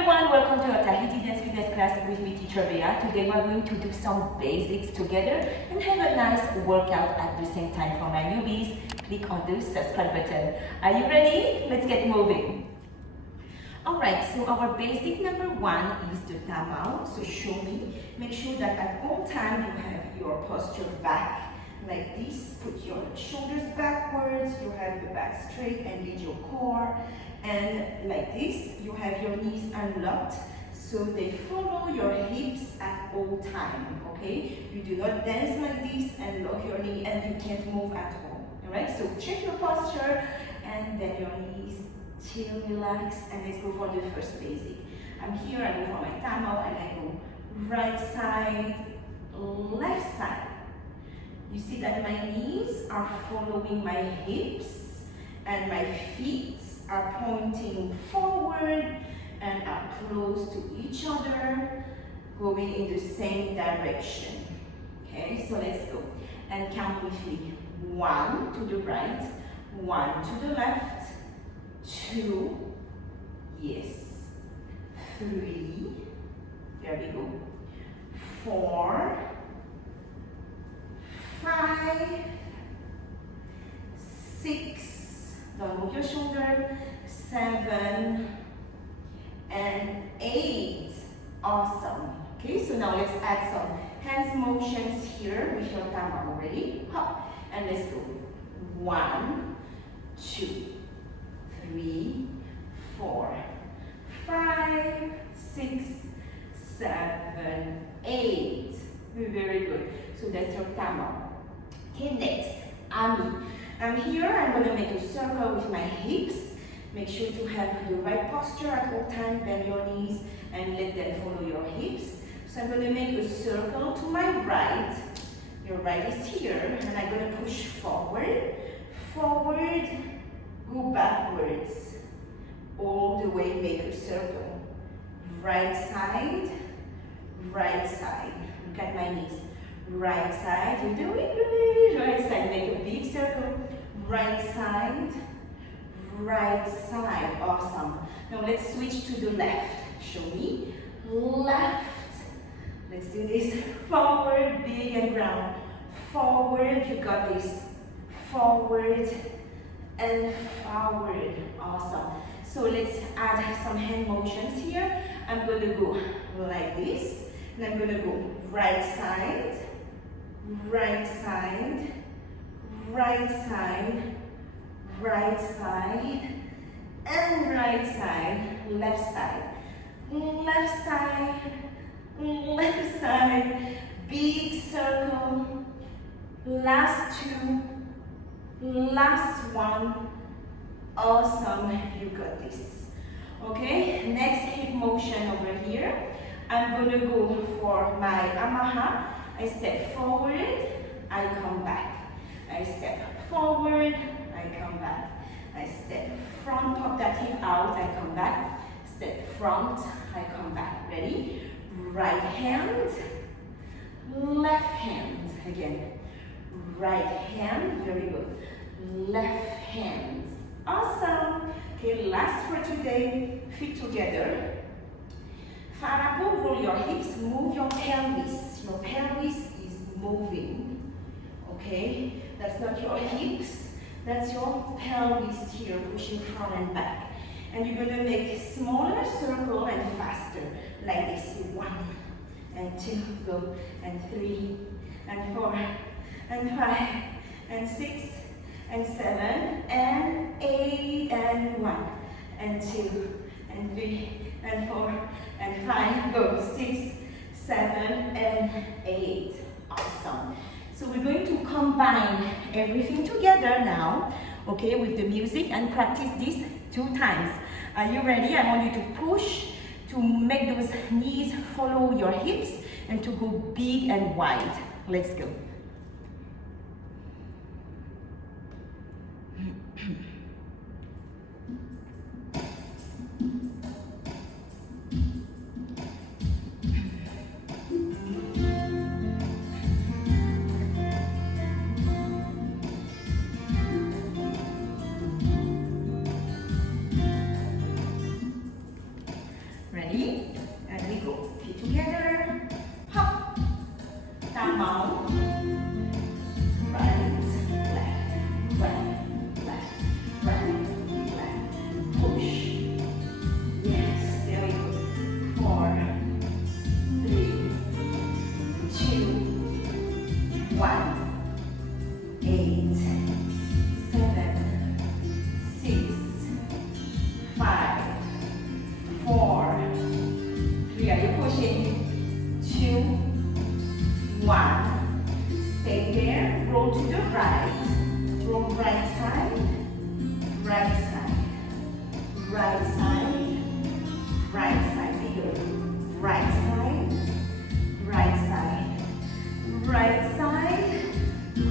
everyone, welcome to our Tahiti Dance Fitness class with me, teacher Bea. Today we're going to do some basics together and have a nice workout at the same time. For my newbies, click on the subscribe button. Are you ready? Let's get moving. Alright, so our basic number one is the tamau. So show me. Make sure that at all time you have your posture back like this. Put your shoulders backwards, you have your back straight, engage your core. And like this, you have your knees unlocked, so they follow your hips at all time, okay? You do not dance like this and lock your knee and you can't move at all, all right? So check your posture and then your knees, chill, relax, and let's go for the first basic. I'm here, I go for my tamau and I go right side, left side. You see that my knees are following my hips and my feet are pointing forward and are close to each other, going in the same direction. Okay, so let's go. And count with me. 1 to the right, 1 to the left, 2, yes, 3, there we go, 4, 5, 6, don't move your shoulder, 7 and 8. Awesome. Okay, so now let's add some hands motions here with your tamau. Ready? Hop. And let's go. 1, 2, 3, 4, 5, 6, 7, 8. Very good. So that's your tamau. Okay, next, ami. I'm here, I'm going to make a circle with my hips. Make sure to have the right posture at all times. Bend your knees and let them follow your hips. So I'm going to make a circle to my right. Your right is here, and I'm going to push forward, forward, go backwards. All the way, make a circle. Right side, right side. Look at my knees. Right side, you're doing great. Right side, make a big circle. Right side, awesome. Now let's switch to the left. Show me. Left. Let's do this. Forward, big and round. Forward, you got this. Forward and forward. Awesome. So let's add some hand motions here. I'm going to go like this. And I'm going to go right side, right side, right side, right side, and right side, left side, left side, left side, big circle, last 2, last 1, awesome, you got this. Okay, next hip motion over here. I'm going to go for my amaha. I step forward, I come back. I step forward, I come back. I step front, pop that hip out, I come back. Step front, I come back. Ready? Right hand, left hand. Again. Right hand, very good. Left hand. Awesome. Okay, last for today. Feet together. Farapo, roll your hips, move your pelvis. Your pelvis is moving. Okay? That's not your hips. That's your pelvis here, pushing front and back. And you're going to make a smaller circle and faster. Like this. 1 and 2, go. And 3 and 4 and 5 and 6 and 7 and 8 and 1 and 2 and 3 and 4 and 5, go, 6, 7 and 8. Awesome. So we're going to combine everything together now, okay, with the music and practice this 2 times. Are you ready? I want you to push to make those knees follow your hips and to go big and wide. Let's go. Ready?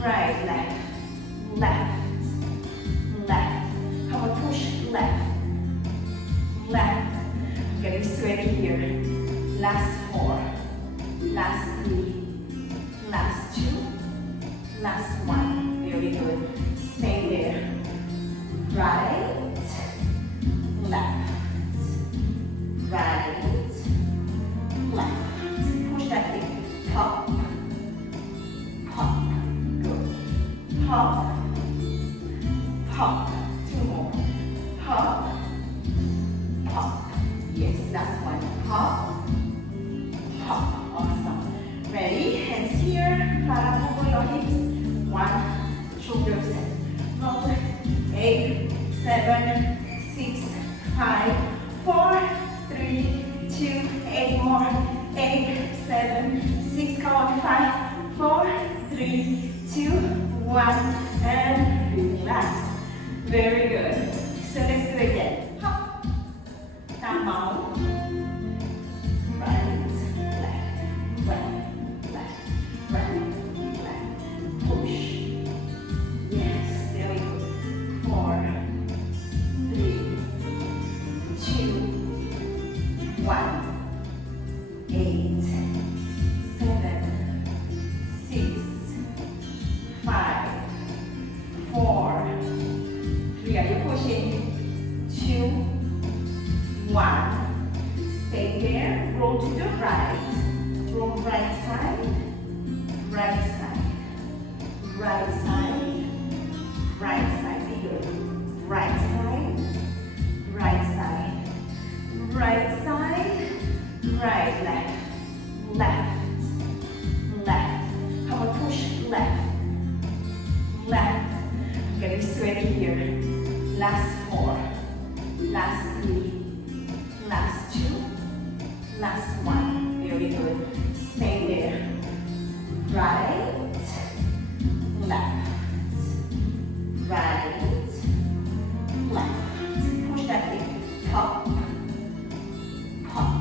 right, left, left, left. Come on, push, left, left. Getting sweaty here. Last 4, last 3, last 2, last 1. Very good. Stay there. Right, left, right, left. Push that thing. Pop, pop. Good. Pop, pop. 2 more. Pop, pop. Yes, last one. Pop, pop. Awesome. Ready? Hands here. Palm over your hips. 1, shoulder set. Roll. 8, 7, 6, 5, 4, 3, 2, 8 more. 8, 7, 6, come on, 5, 4, 3, 2, 1, and relax. Very good. So let's do it again. Hop, down, down. Right, left, right, left, right, left. Push. Yes, there we go. 4, 3, 2, 1. 8, 7, 6, 5, 4, 3. Are you pushing? 2, 1. Stay there. Roll to the right. Roll right side, right side, right side, right side. Be good. Right side, right side, right side. Right, left, left, left. Come on, push, left, left. Getting sweaty here. Last 4, last 3, last 2, last 1. Very good. Stay there. Right, left, right, left. Push that thing. Pop, pop.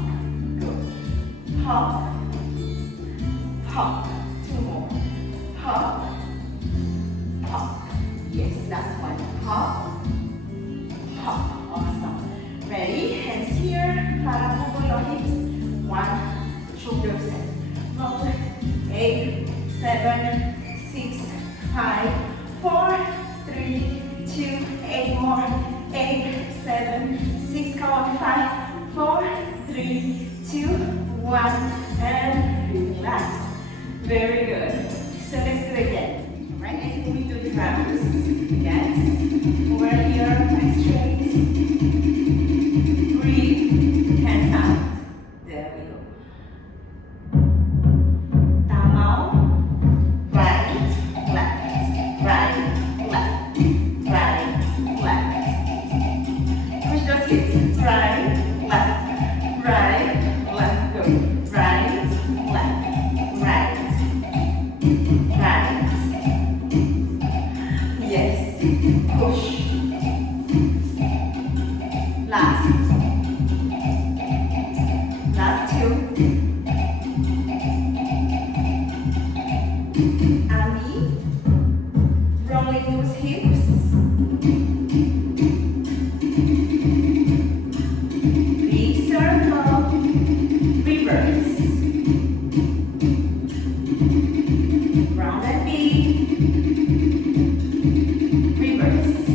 Pop, pop. 2 more. Pop, pop. Yes, last one. Pop, pop. Awesome. Ready? Hands here. Palm over your hips. 1, shoulder set. Roll. 8, 7, 6, 5, 4, 3, 2, 8 more. 8, 7, 6. Come on. 5, 4, 3, 2, 1, and relax. Very good. So let's do it again. Alright, let's move into the rounds. Yes. Over here, back straight. Breathe. Hands out. There we go. Down now. Right, left, right, left, right, left. Push those hips. Right, left, right, left. Go. Right, left, right, right. Yes. Push. Last 2. Andy. Rolling those hips. Big circle. Reverse. Round and big. Reverse.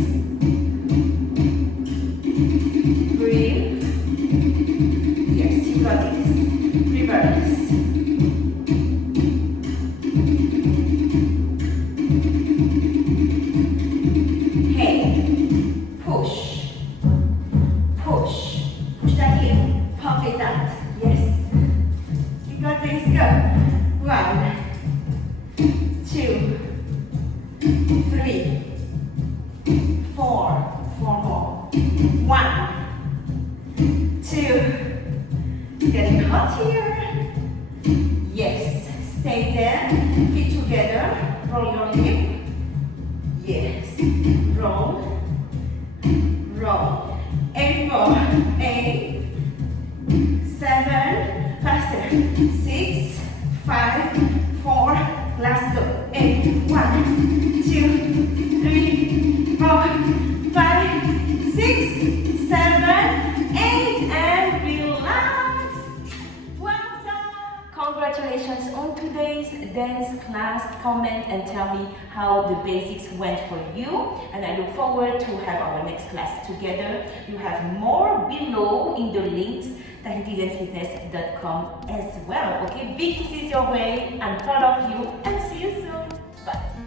Breathe. Yes, you got this. Reverse. Hey. Push. Push. Push that hip. Pop it out. Yes. You got this. Go. 1, 2, 3, 4. 4 more. 1, 2. Getting hot here. Yes. Stay there. Feet together. Roll your hip. Yes. Roll. Roll. 8 more. 8, 7. Faster. 6, 5, 4. Last go. 8. 1, dance class, comment and tell me how the basics went for you. And I look forward to have our next class together. You have more below in the links, TahitiDanceFitness.com as well. Okay, big kisses your way. I'm proud of you and see you soon. Bye.